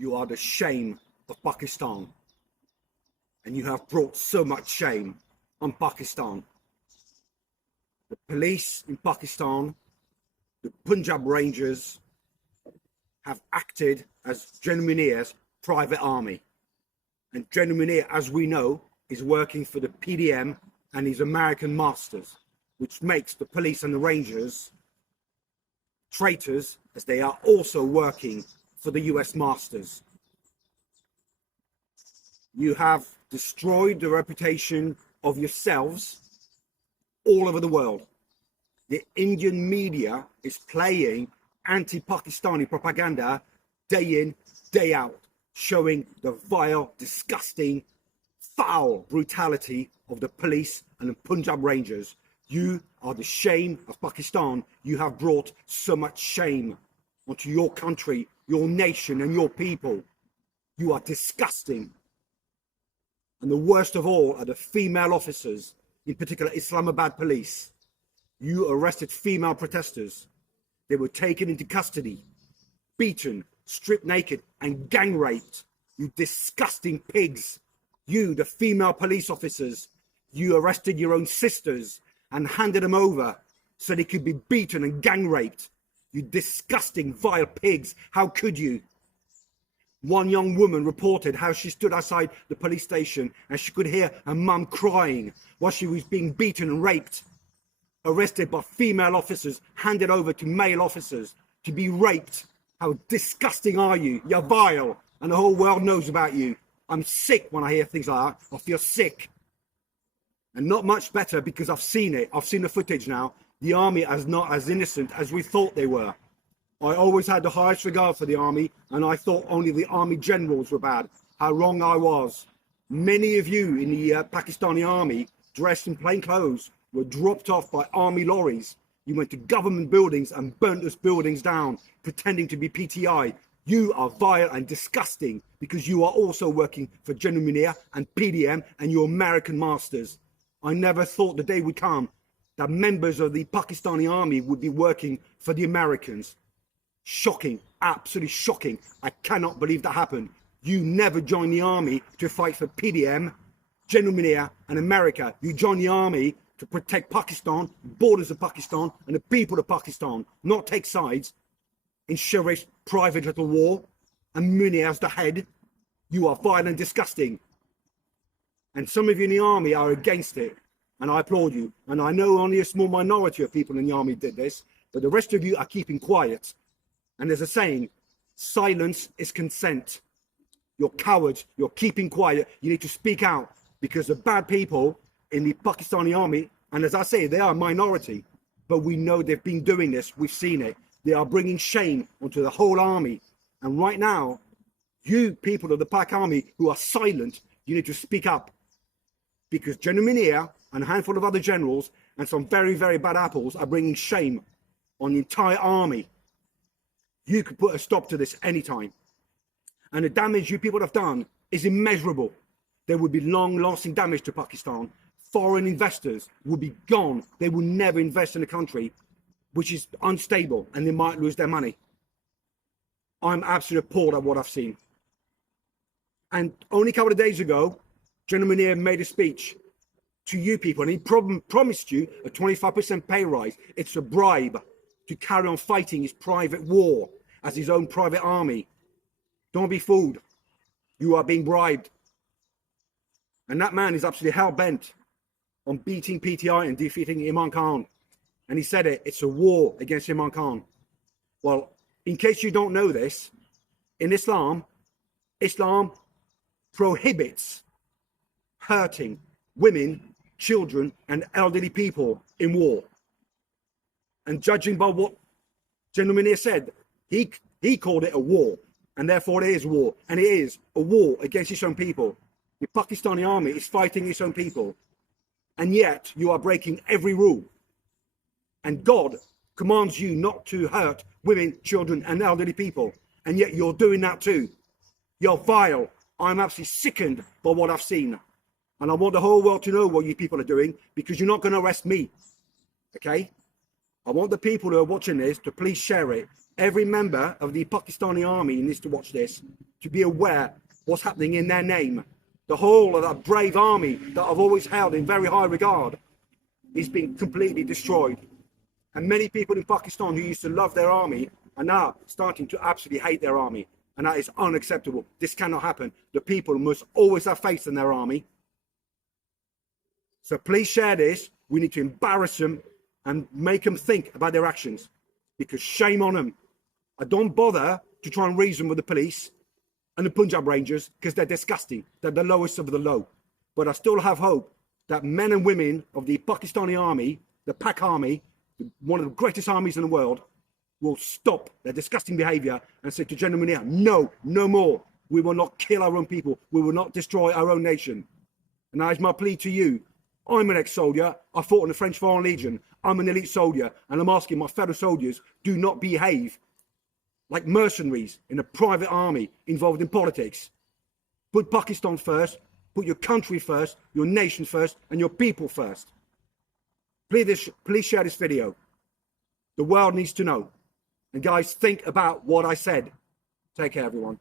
You are the shame of Pakistan. And you have brought so much shame on Pakistan. The police in Pakistan, the Punjab Rangers, have acted as General Munir's private army. And General Munir, as we know, is working for the PDM and his American masters, which makes the police and the Rangers traitors, as they are also working for the US masters. You have destroyed the reputation of yourselves all over the world. The Indian media is playing anti-Pakistani propaganda day in, day out, showing the vile, disgusting, foul brutality of the police and the Punjab Rangers. You are the shame of Pakistan. You have brought so much shame onto your country, your nation, and your people. You are disgusting. And the worst of all are the female officers, in particular Islamabad police. You arrested female protesters. They were taken into custody, beaten, stripped naked, and gang raped. You disgusting pigs. You, the female police officers, you arrested your own sisters and handed them over so they could be beaten and gang raped. You disgusting, vile pigs. How could you? One young woman reported how she stood outside the police station and she could hear her mum crying while she was being beaten and raped. Arrested by female officers, handed over to male officers to be raped. How disgusting are you? You're vile, and the whole world knows about you. I'm sick when I hear things like that. I feel sick. And not much better because I've seen it. I've seen the footage now. The army is not as innocent as we thought they were. I always had the highest regard for the army, and I thought only the army generals were bad. How wrong I was. Many of you in the Pakistani army, dressed in plain clothes, were dropped off by army lorries. You went to government buildings and burnt those buildings down, pretending to be PTI. You are vile and disgusting because you are also working for General Munir and PDM and your American masters. I never thought the day would come that members of the Pakistani army would be working for the Americans. Shocking, absolutely shocking. I cannot believe that happened. You never joined the army to fight for PDM, General Munir and America. You joined the army to protect Pakistan, borders of Pakistan and the people of Pakistan, not take sides in Sharif's private little war and Munir as the head. You are vile and disgusting. And some of you in the army are against it, and I applaud you. And I know only a small minority of people in the army did this, but the rest of you are keeping quiet. And there's a saying, silence is consent. You're cowards, you're keeping quiet, you need to speak out, because the bad people in the Pakistani army, and as I say, they are a minority, but we know they've been doing this, we've seen it. They are bringing shame onto the whole army. And right now, you people of the Pak army who are silent, you need to speak up. Because General Munir and a handful of other generals and some very, very bad apples are bringing shame on the entire army. You could put a stop to this anytime. And the damage you people have done is immeasurable. There would be long-lasting damage to Pakistan. Foreign investors would be gone. They will never invest in a country which is unstable, and they might lose their money. I'm absolutely appalled at what I've seen. And only a couple of days ago, General Munir made a speech to you people, and he promised you a 25% pay rise. It's a bribe to carry on fighting his private war as his own private army. Don't be fooled. You are being bribed. And that man is absolutely hell-bent on beating PTI and defeating Imran Khan. And he said it, it's a war against Imran Khan. Well, in case you don't know this, in Islam prohibits hurting women, children, and elderly people in war. And judging by what General Munir said, he called it a war, and therefore it is war, and it is a war against its own people. The Pakistani army is fighting its own people, and yet you are breaking every rule. And God commands you not to hurt women, children, and elderly people, and yet you're doing that too. You're vile. I'm absolutely sickened by what I've seen. And I want the whole world to know what you people are doing, because you're not going to arrest me. Okay? I want the people who are watching this to please share it, Every member of the Pakistani army needs to watch this to be aware what's happening in their name. The whole of that brave army that I've always held in very high regard is being completely destroyed. And many people in Pakistan who used to love their army are now starting to absolutely hate their army. And that is unacceptable. This cannot happen. The people must always have faith in their army. So please share this. We need to embarrass them and make them think about their actions, because shame on them. I don't bother to try and reason with the police and the Punjab Rangers because they're disgusting. They're the lowest of the low. But I still have hope that men and women of the Pakistani army, the Pak army, one of the greatest armies in the world, will stop their disgusting behavior and say to General Munir, no, no more. We will not kill our own people. We will not destroy our own nation. And that is my plea to you. I'm an ex-soldier. I fought in the French Foreign Legion. I'm an elite soldier. And I'm asking my fellow soldiers, do not behave like mercenaries in a private army involved in politics. Put Pakistan first. Put your country first, your nation first, and your people first. Please share this video. The world needs to know. And guys, think about what I said. Take care, everyone.